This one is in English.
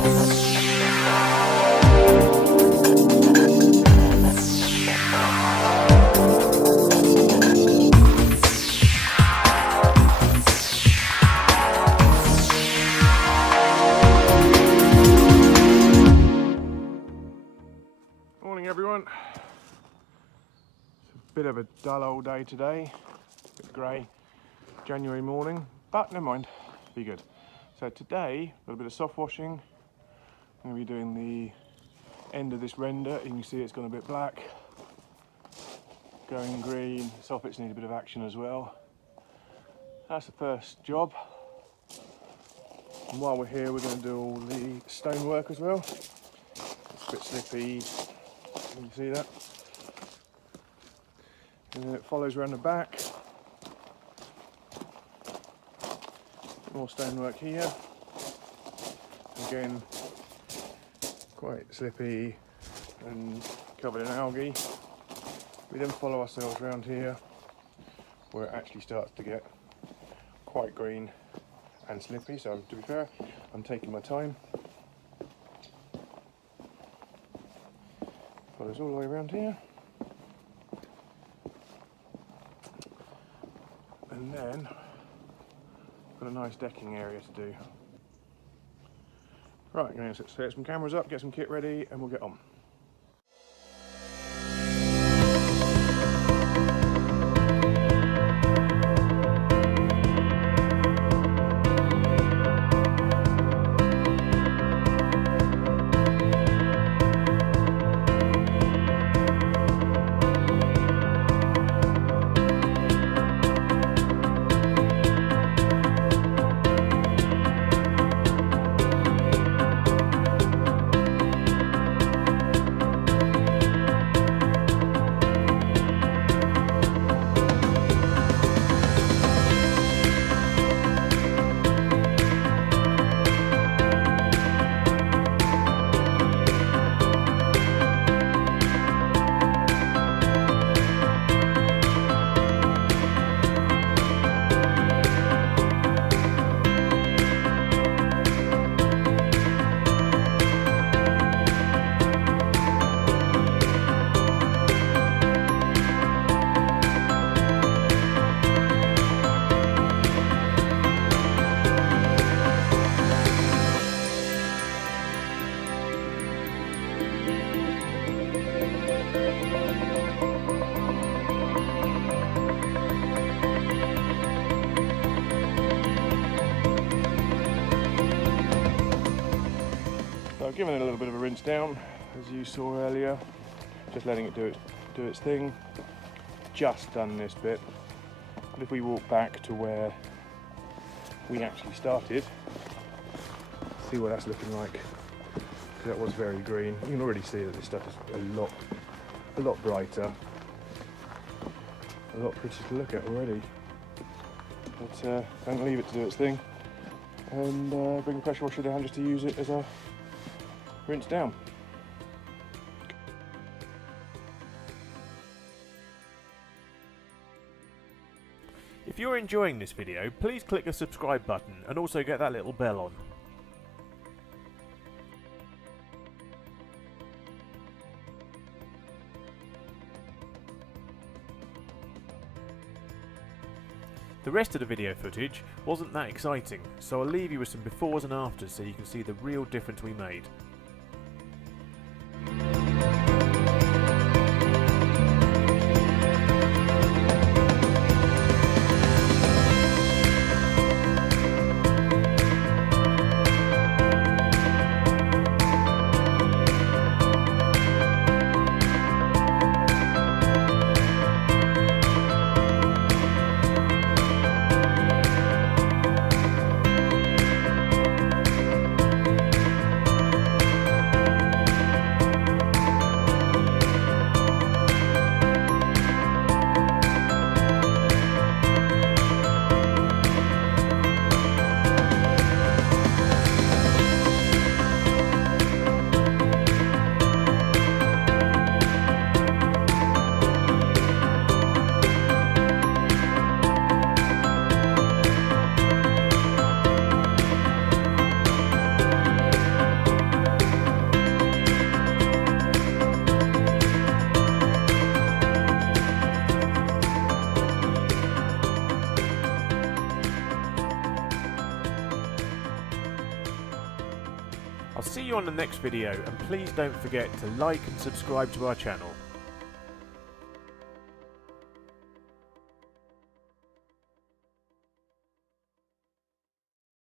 Morning everyone. It's a bit of a dull old day today, a bit grey, January morning, but never mind, be good. So today, a little bit of soft washing. I'm going to be doing the end of this render. You can see it's gone a bit black, going green. The soffits need a bit of action as well. That's the first job. And while we're here, we're going to do all the stonework as well. It's a bit slippy. You can see that, and then it follows around the back. More stonework here, again quite slippy and covered in algae. We then follow ourselves around here where it actually starts to get quite green and slippy, so to be fair, I'm taking my time. Follows all the way around here, and then got a nice decking area to do. Right, I'm going to set some cameras up, get some kit ready, and we'll get on. I've given it a little bit of a rinse down, as you saw earlier, just letting it do its thing. Just done this bit, but if we walk back to where we actually started, see what that's looking like, because that was very green. You can already see that this stuff is a lot brighter, a lot prettier to look at already. But don't leave it to do its thing, and bring the pressure washer down just to use it as a rinse down. If you're enjoying this video, please click the subscribe button and also get that little bell on. The rest of the video footage wasn't that exciting, so I'll leave you with some befores and afters so you can see the real difference we made. I'll see you on the next video, and please don't forget to like and subscribe to our channel.